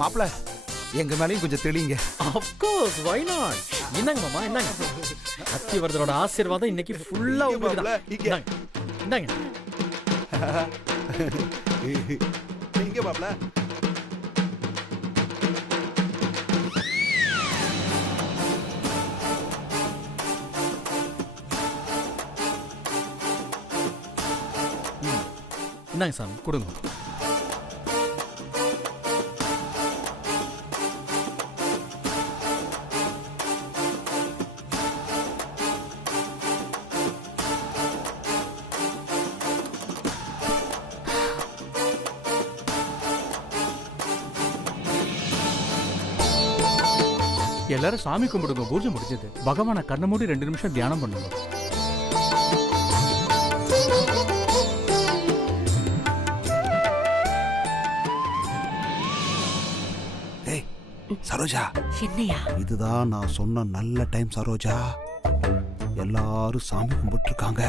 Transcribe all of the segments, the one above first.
மாப்பிள எங்க மேலையும் கொஞ்சம் தெளிங்க. Of course, why not? என்னங்க மாமா, என்னங்க? அத்திவரதரோட ஆசீர்வாதம் இன்னைக்கு ஃபுல்லா உங்களுக்கு தான். இந்தாங்க. இங்க மாப்பிள. இந்தாங்க சாமி, கொடுங்க. எல்லாரும் சாமி கும்பிடுங்க. பூஜை முடிஞ்சது. பகவான கண்ண மூடி 2 நிமிஷம் தியானம் பண்ணுங்க. ஏய் சரோஜா, என்னையா? இதுதான் நான் சொன்ன நல்ல டைம் சரோஜா. எல்லாரும் சாமி கும்பிட்டு இருக்காங்க.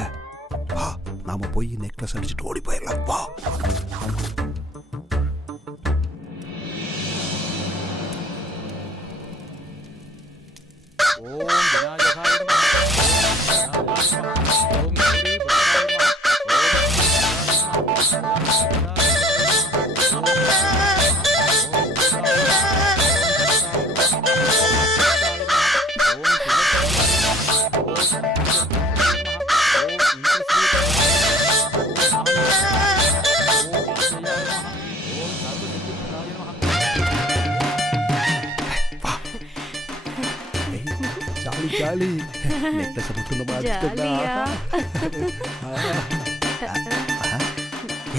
வா, நாம போய் நெக்லஸ் அடிச்சுட்டு ஓடி போயிடலாம். வா. ஜாலி. நெக்லஸ் மட்டும் நம்ம அடிச்சுக்கலாம்.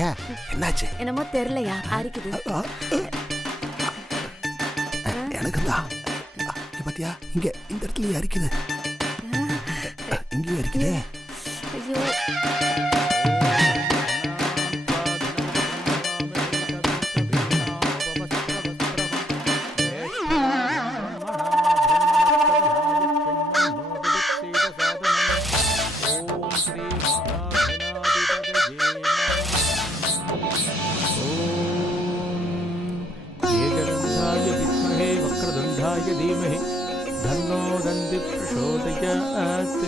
ஏன் என்னாச்சு? என்னமோ தெரியலையா, அரிக்குது. எனக்கு தான். பாத்தியா, இங்க இந்த இடத்துல அரிக்குது. இங்கேயும் அரிக்குதே. ஐயோ, धीमहि धन्नो दन्ति प्रचोदयात्.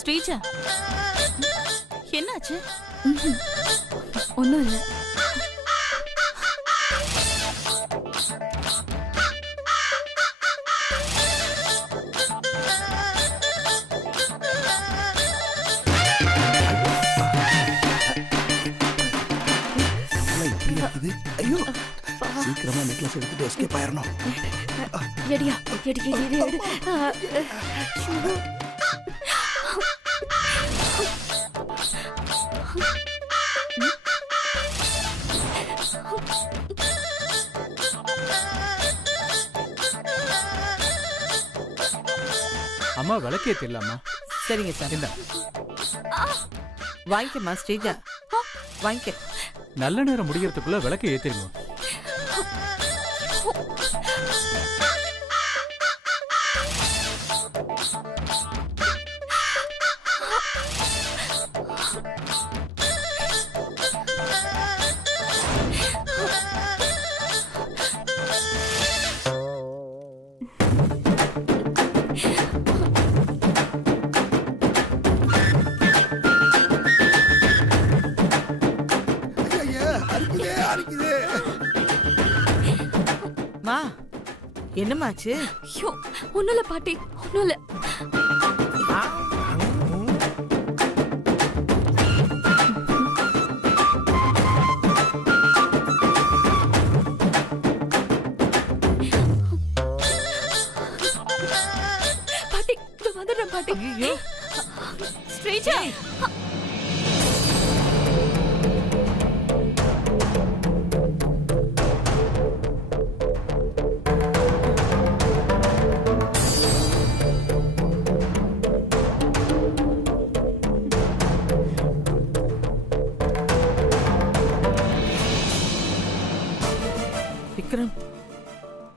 ஸ்ரீஜா, என்னாச்சு? ஒன்றும் இல்லை. ஐயோ, சீக்கிரமா நெக்லஸ் எடுத்துட்டு எஸ்கேப் ஆயிரணும். எடியா, எடி. அம்மா விளக்கேத்தி இல்லம்மா. சரிங்க சார், இந்த வாங்கிக்கம்மா. ஸ்ரீஜா வாங்கிக்க. நல்ல நேரம் முடிகிறதுக்குள்ள விளக்க ஏத்திருங்க. என்னமாச்சு? ஐயோ, ஒண்ணும் இல்ல பாட்டி, ஒண்ணும் இல்ல. பாட்டி, இதோ வந்துடுறேன் பாட்டி. ஸ்ரீஜா,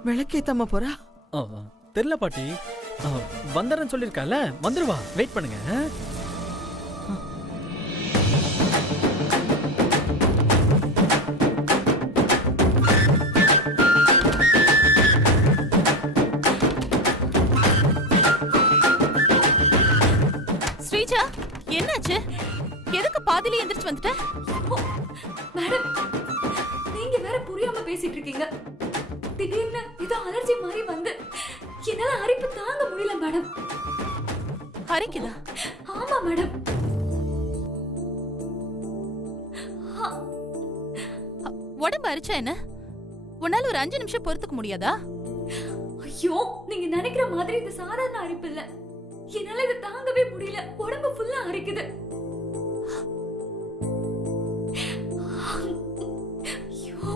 விளக்கேத்தாம போறா? தெரியல பாட்டி. வந்துடுறேன்னு சொல்லியிருக்கால, வந்துருவா. வெயிட் பண்ணுங்க. ஸ்ரீஜா, என்னாச்சு? எதுக்கு பாதியில எந்திரிச்சு வந்துட்ட? மேடம், நீங்க வேற புரியாம பேசிட்டு இருக்கீங்க. திடீர்னு ஏதோ அலர்ஜி மாதிரி வந்து என்னால அரிப்பு தாங்க முடியல மேடம். அரைக்குதா? ஆமா மேடம். உடம்பு அரிச்சா என்ன? உன்னால ஒரு 5 நிமிஷம் பொறுத்துக்க முடியாதா? ஐயோ, நீங்க நினைக்கிற மாதிரி இது சாதாரண அரிப்பு இல்ல. என்னால இதை தாங்கவே முடியல. உடம்பு ஃபுல்லா அரிக்குது. ஐயோ,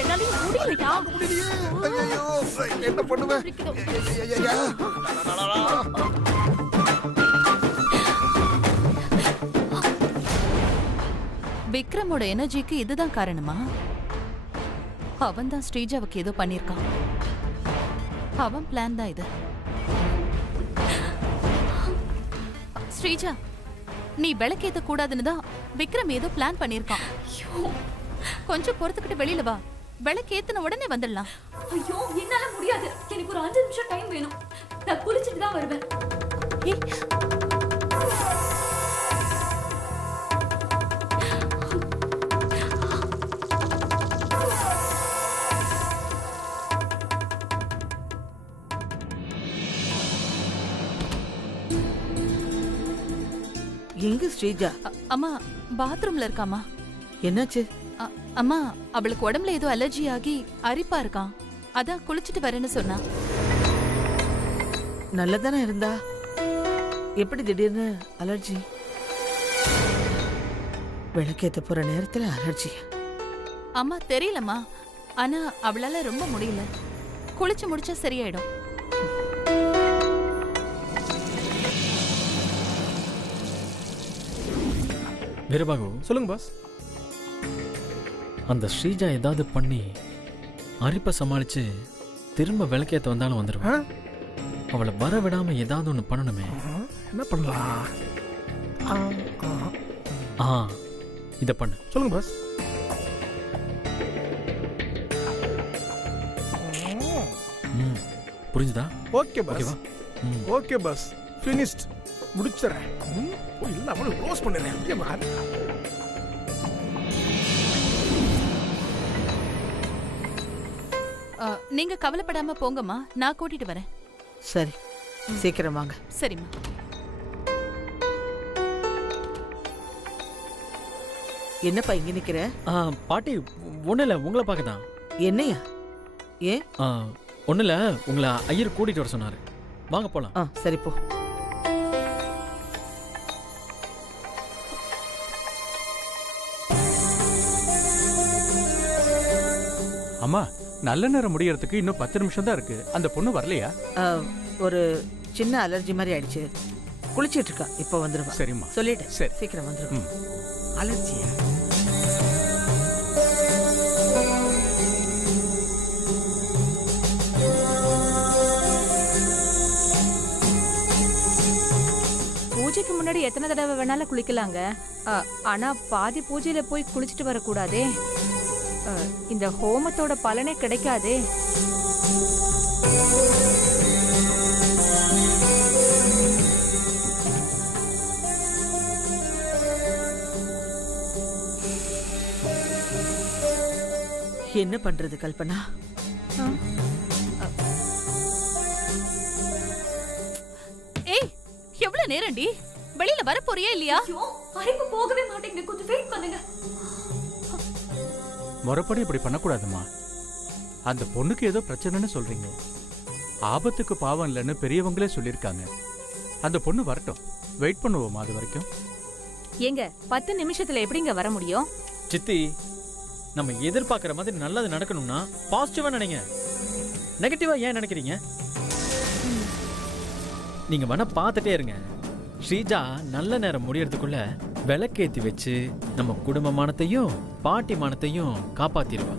என்னால முடியலையா? என்ன பண்ணுவேன்? விக்ரமோட எனர்ஜிக்கு இதுதான் காரணமா? அவன் தான் ஸ்ரீஜாவுக்கு ஏதோ பண்ணிருக்கான். அவன் பிளான் தான் இது. ஸ்ரீஜா, நீ விளக்கேத்த கூடாதுன்னு தான் விக்ரம் ஏதோ பிளான் பண்ணிருக்கான். கொஞ்சம் பொறுத்துக்கிட்டு வெளியில வா. விளக்கேத்தின உடனே வந்துடலாம். ஐயோ, என்னால முடியாது. எனக்கு ஒரு 5 நிமிஷம் டைம் வேணும். நான் குளிச்சுட்டு தான் வருவேன். எங்க ஸ்ரீஜா? அம்மா பாத்ரூம்ல இருக்காமா. என்னாச்சு? அம்மா, அவளுக்கு உடம்புல ஏதோ அலர்ஜி ஆகி அரிப்பா இருக்கான். அதான் குளிச்சுட்டு வரேன்னு சொன்னா. நல்லதானே இருந்தா, எப்படி திடீர்னு அலர்ஜி? விளக்கேத்த போற நேரத்துல அலர்ஜி? அம்மா தெரியலம்மா. ஆனா அவளால ரொம்ப முடியல. குளிச்சு முடிச்சா சரியாயிடும். வீரபாகு, சொல்லுங்க பாஸ். அந்த ஸ்ரீஜா ஏதாவது பண்ணி அரிப்பை சமாளிச்சு திரும்ப விளக்கேத்த வந்தாலும் வந்துடுவேன். அவளை வர விடாம ஏதாவது ஒண்ணு பண்ணணுமே. என்ன பண்ணலாம்? இத பண்ணு. சொல்லுங்க பாஸ். புரிஞ்சுதா? Okay boss. Okay boss. Finished. முடிச்சறேன். இல்ல, அவளை க்ளோஸ் பண்ணிடுறேன். நீங்க கவலைப்படாம போங்கம்மா. நான் கூட்டிட்டு வரேன். சரி, சீக்கிரம் வாங்க. சரிம்மா. என்னப்பா இங்க நிக்கிற? பாட்டி, ஒண்ணு இல்ல, உங்களை பார்க்கதான். என்னையா? ஏன்? ஒண்ணு இல்ல, உங்களை ஐயர் கூட்டிட்டு வர சொன்னாரு. வாங்க போலாம். சரி போ. அம்மா, நல்ல நேரம் முடியறதுக்கு இன்னும் 10 நிமிஷம் தான் இருக்கு. அந்த பொண்ணு வரலையா? ஒரு சின்ன அலர்ஜி மாதிரி ஆயிடுச்சு. குளிச்சிட்டு இருக்கா. இப்போ வந்துருவா. சரிம்மா. சொல்லிட்டு சரி, சீக்கிரம் வந்துருவா. அலர்ஜியா? பூஜைக்கு முன்னாடி எத்தனை தடவை வேணாலும் குளிக்கலாங்க. ஆனா பாதி பூஜையில போய் குளிச்சுட்டு வரக்கூடாதே. இந்த ஹோமத்தோட பலனே கிடைக்காதே. என்ன பண்றது கல்பனா? ஏய், எவ்வளவு நேரம்டி? வெளியில வர போறியா இல்லையா? ஐயோ, அரிப்பு போகவே மாட்டேங்குது. கொஞ்சம் வெயிட் பண்ணுங்க. முறைப்படி இப்படி பண்ணக்கூடாதுமா. அந்த பொண்ணுக்கு ஏதோ பிரச்சனைன்னு சொல்றீங்க. ஆபத்துக்கு பாவம் இல்லைன்னு பெரியவங்களே சொல்லியிருக்காங்க. அந்த பொண்ணு வரட்டும். வெயிட் பண்ணுவோமா அது வரைக்கும்? ஏங்க 10 நிமிஷத்துல எப்படிங்க வர முடியும்? சித்தி, நம்ம எதிர்பார்க்கிற மாதிரி நல்லது நடக்கணும்னா பாசிட்டிவா நினைங்க. நெகட்டிவா ஏன் நினைக்கிறீங்க? நீங்க வேணா பார்த்துட்டே இருங்க. ஸ்ரீஜா நல்ல நேரம் முடியறதுக்குள்ள விளக்கேத்தி வச்சு நம்ம குடும்ப மானத்தையும் பாட்டி மானத்தையும் காப்பாத்திடுவா.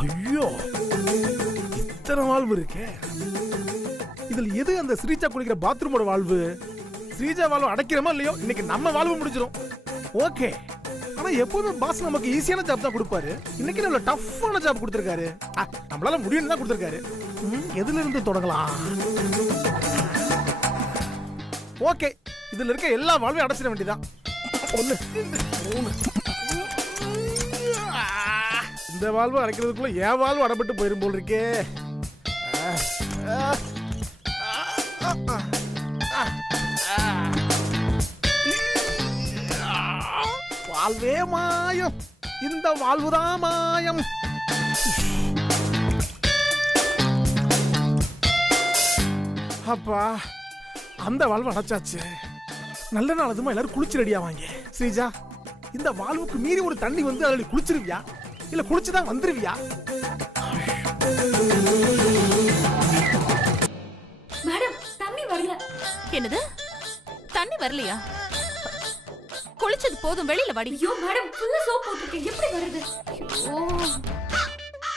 ஐயோ, இத்தனை வாழ்வு இருக்கே. இதுல எது அந்த ஸ்ரீஜா குளிக்கிற பாத்ரூமோட வாழ்வு? ஸ்ரீஜா வாழ்வு அடைக்கிறோமா இல்லையோ, இன்னைக்கு நம்ம வாழ்வு முடிஞ்சிடும். ஓகே, ஆனா எப்பவுமே பாஸ் நமக்கு ஈஸியான ஜாப் தான் கொடுப்பாரு. இன்னைக்கு நம்மள டஃப்பான ஜாப் கொடுத்திருக்காரு. நம்மளால முடியும்னு தான் கொடுத்திருக்காரு. எதுல இருந்து தொடங்கலாம்? ஓகே, இதுல இருக்க எல்லா வாழ்வையும் அடைச்சிட வேண்டியதான். ஒண்ணு, மூணு. இந்த வாழ்வு அடைக்கிறதுக்குள்ள என் வாழ்வு அடைபட்டு போயிரும் போல் இருக்கே. வாழ்வே மாயம், இந்த வாழ்வுதான் மாயம். அப்பா, அந்த வாழ்வு அடைச்சாச்சு. நல்ல நாள் அதுமா எல்லாரும் குளிச்சு ரெடியா வாங்க. ஸ்ரீஜா, இந்த வாழ்வுக்கு மீறி ஒரு தண்ணி வந்து அதில் குளிச்சிருவியா இல்ல குளிச்சுதான் வந்துருவியா? மேடம், தண்ணி வரல. என்னது, தண்ணி வரலையா? குளிச்சது போதும், வெளியில வாடி. ஐயோ மேடம், ஃபுல்லா சோப் போட்டுருக்கேன், எப்படி வருது? ஓ,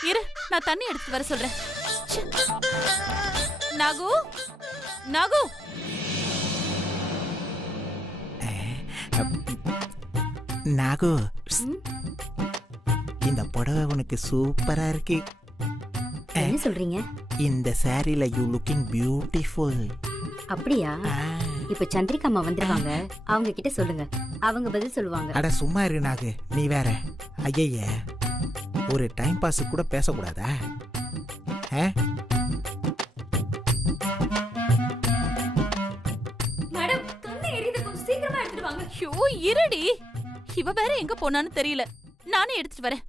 இரு, நான் தண்ணி எடுத்து வர சொல்றேன். நாகு, நாகு. நாகு, இந்த புடவை உனக்கு சூப்பரா இருக்கு. என்ன சொல்றீங்க? இந்த சாரில யூ லுக்கிங் பியூட்டிஃபுல். அப்படியா? இப்ப சந்திரிகா அம்மா வந்துருவாங்க, அவங்க கிட்ட சொல்லுங்க, அவங்க பதில் சொல்லுவாங்க. அட சும்மா இரு நாகு, நீ வேற. ஐய, ஒரு டைம் பாஸ் கூட பேசக்கூடாதா? மேடம், தண்ணி எரியுது, கொஞ்சம் சீக்கிரமா எடுத்துட்டு வாங்க. ஐயோ, இருடி, இவ வேற எங்க போனான்னு தெரியல. நானே எடுத்துட்டு வரேன்.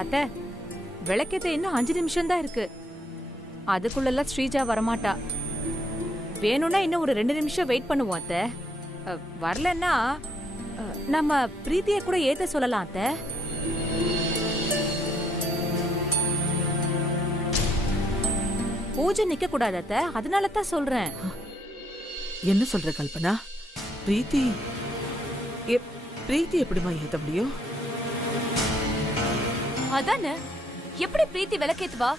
அத்தை, விளக்கேத்த இன்னும் 5 நிமிஷம் தான் இருக்கு. அதுக்குள்ள ஸ்ரீஜா வரமாட்டா. வேணும்னா இன்னும் ஒரு 2 நிமிஷம் வெயிட் பண்ணுவோம் அத்தை. வரலன்னா நம்ம பிரீத்திய கூட ஏத்த சொல்லலாம் அத்தை. பூஜை நிக்க கூடாது அத்தை, அதனால தான் சொல்றேன். என்ன சொல்ற கல்பனா? பிரீத்தி பிரீத்தி எப்படிமா ஏத்த முடியும்? அதானே, எப்படி பிரீத்தி விளக்கேத்துவா?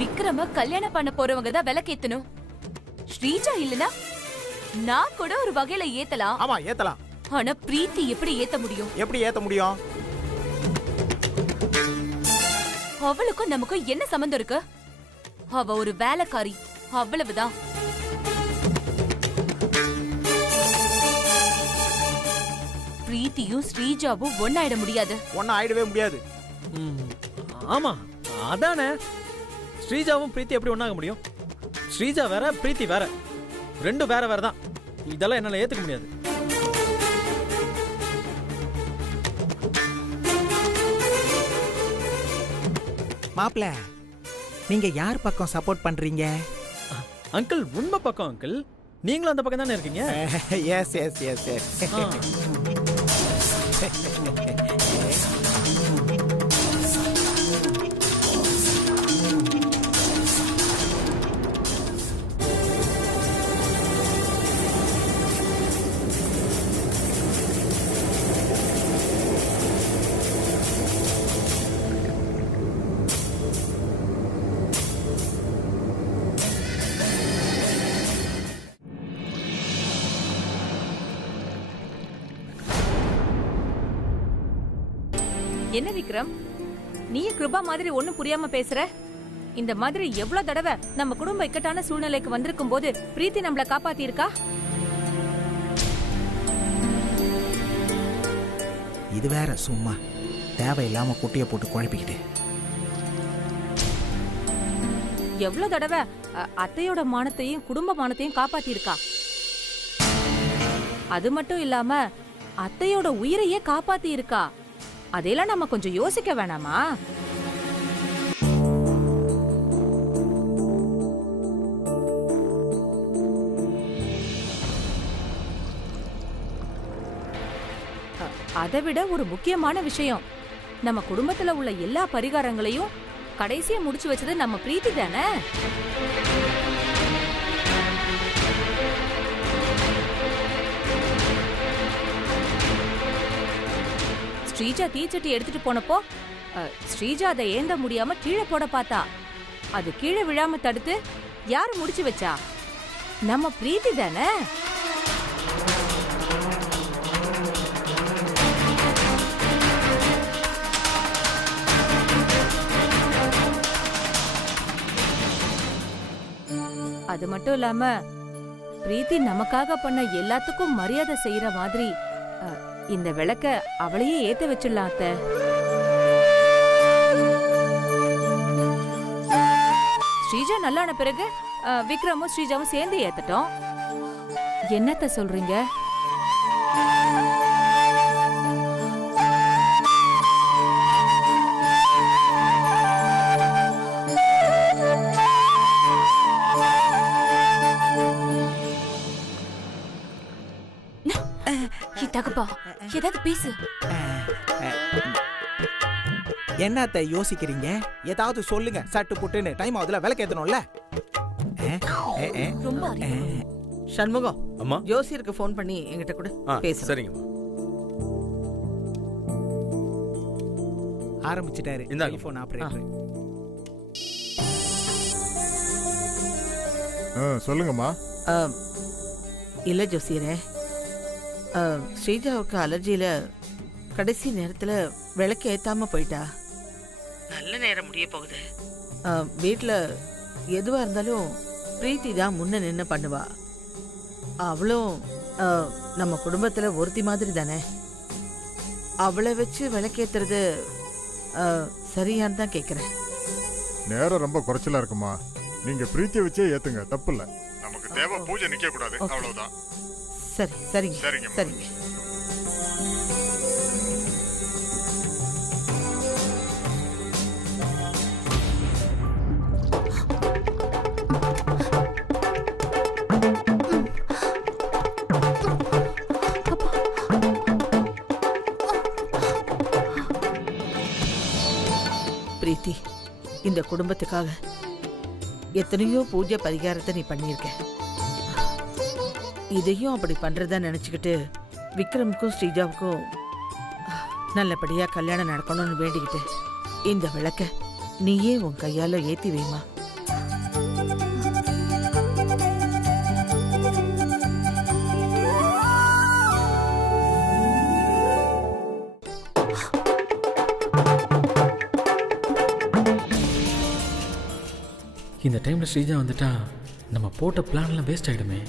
விக்ரம கல்யாணம் பண்ண போறவங்க தான் விளக்கேத்தணும். ஸ்ரீஜா இல்லனா நான் கூட ஒரு வகையில ஏத்தலாம். ஆமா, ஏத்தலாம். ஆனா பிரீத்தி எப்படி ஏத்த முடியும்? எப்படி ஏத்த முடியும்? அவளுக்கும் நமக்கும் என்ன சம்பந்தம் இருக்கு? அவ ஒரு வேலைக்காரி, அவ்வளவுதான். பிரீத்தியும் ஸ்ரீஜாவும் ஒன்னாயிட முடியாது. ஒன்னும் ஆயிடவே முடியாது. ஆமா, அதானே. ஸ்ரீஜாவும் பிரீத்தி எப்படி ஒண்ணாக முடியும்? ஸ்ரீஜா வேற, பிரீத்தி வேற, ரெண்டும் வேற வேற தான். இதெல்லாம் என்னால ஏத்துக்க முடியாது. மாப்ள, நீங்க யார் பக்கம் சப்போர்ட் பண்றீங்க? அங்கிள், உண்மை பக்கம் அங்கிள். நீங்களும் அந்த பக்கம் தானே இருக்கீங்க. Yes yes yes yes. என்ன விக்ரம், நீ கிருபா மாதிரி ஒண்ணும் புரியாம பேசுற? இந்த மாதிரி எவ்வளவு தடவை நம்ம குடும்ப இக்கட்டான சூழ்நிலைக்கு வந்திருக்கும் போது பிரீத்தி நம்மள காப்பாத்தி இருக்கா? இது வேற சும்மா தேவையில்லாம குட்டியை போட்டு குழப்பிக்கிட்டு. எவ்வளவு தடவை அத்தையோட மானத்தையும் குடும்ப மானத்தையும் காப்பாத்தி இருக்கா. அது மட்டும் இல்லாம அத்தையோட உயிரையே காப்பாத்தி இருக்கா. அதையெல்லாம் நம்ம கொஞ்சம் யோசிக்க வேணாமா? அதை விட ஒரு முக்கியமான விஷயம், நம்ம குடும்பத்துல உள்ள எல்லா பரிகாரங்களையும் கடைசியா முடிச்சு வச்சது நம்ம பிரீத்தி தானே. ஸ்ரீஜா தீச்சட்டி எடுத்துட்டு போனப்போ ஸ்ரீஜா அதை ஏந்த முடியாம கீழே போட பார்த்தா. அது கீழே விழாம தடுத்து யாரு முடிச்சு வச்சா? நம்ம பிரீத்தி தானே. அது மட்டும் இல்லாம பிரீத்தி நமக்காக பண்ண எல்லாத்துக்கும் மரியாதை செய்யற மாதிரி இந்த விளக்க அவளையே ஏத்த வச்சிடலாம் அத்தை. ஸ்ரீஜா நல்லான பிறகு விக்ரமும் ஸ்ரீஜாவும் சேர்ந்து ஏத்தட்டும். என்னத்த சொல்றீங்க? தகப்பா, ஏதாவது பேசு. என்னத்த யோசிக்கிறீங்க? ஏதாவது சொல்லுங்க. சட்டு புட்டுன்னு டைம் ஆகுதுல, விளக்கு ஏத்தணும்ல. சண்முகம், அம்மா ஜோசியருக்கு ஃபோன் பண்ணி என்கிட்ட கூட பேசு. சரிங்கம்மா. ஆரம்பிச்சிட்டாரு டெலிபோன் ஆபரேட்டர். சொல்லுங்கம்மா. இல்ல ஜோசியரே, ஸ்ரீஜாவுக்கு அலர்ஜியில கடைசி நேரத்துல விளக்கு ஏத்தாம போயிட்டா. நல்ல நேரம் முடிய போகுது. வீட்டுல எதுவா இருந்தாலும் பிரீத்தி தான் முன்ன நின்று பண்ணுவா. அவளும் நம்ம குடும்பத்துல ஒருத்தி மாதிரி தானே. அவளை வச்சு விளக்கேத்துறது சரியான்னு தான் கேக்குறேன். நேரம் ரொம்ப குறைச்சலா இருக்குமா? நீங்க பிரீத்தியை வச்சே ஏத்துங்க, தப்பு இல்ல. நமக்கு தேவை பூஜை நிக்க கூடாது, அவ்வளவுதான். சரி சரிங்க சரிங்க. பிரீத்தி, இந்த குடும்பத்துக்காக எத்தனையோ பூஜை பரிகாரத்தை நீ பண்ணியிருக்க. இதையும் அப்படி பண்றதா நினைச்சுக்கிட்டு விக்ரமுக்கும் ஸ்ரீஜாவுக்கும் நல்லபடியா கல்யாணம் நடக்கணும்னு வேண்டிக்கிட்டு இந்த விளக்க நீயே உன் கையால ஏத்தி வைமா. இந்த டைம்ல ஸ்ரீஜா வந்துட்டா நம்ம போட்ட பிளான்லாம் வேஸ்ட் ஆயிடுமே.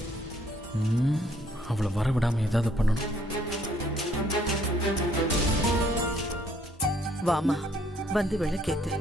அவளை வரவிடாம ஏதாவது பண்ணணும். வாமா, வந்து விளக்கேத்து.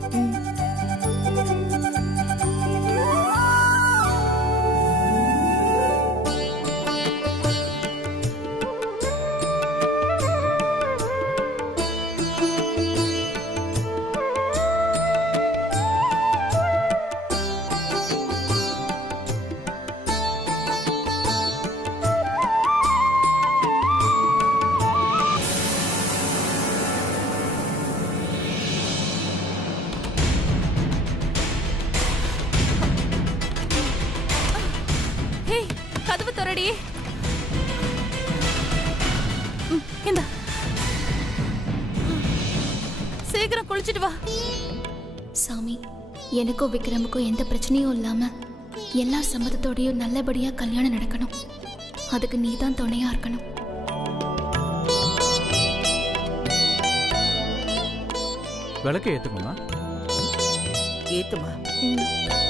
கதவு திறடி. இந்த சீக்கிரம் குளிச்சிட்டு வா. சாமி, எனக்கும் விக்ரமுக்கும் எந்த பிரச்சனையும் இல்லாம எல்லா சம்மதத்தோடையும் நல்லபடியா கல்யாணம் நடக்கணும். அதுக்கு நீ தான் துணையா இருக்கணும். விளக்க ஏத்துக்குமா? ஏத்துமா. ம்.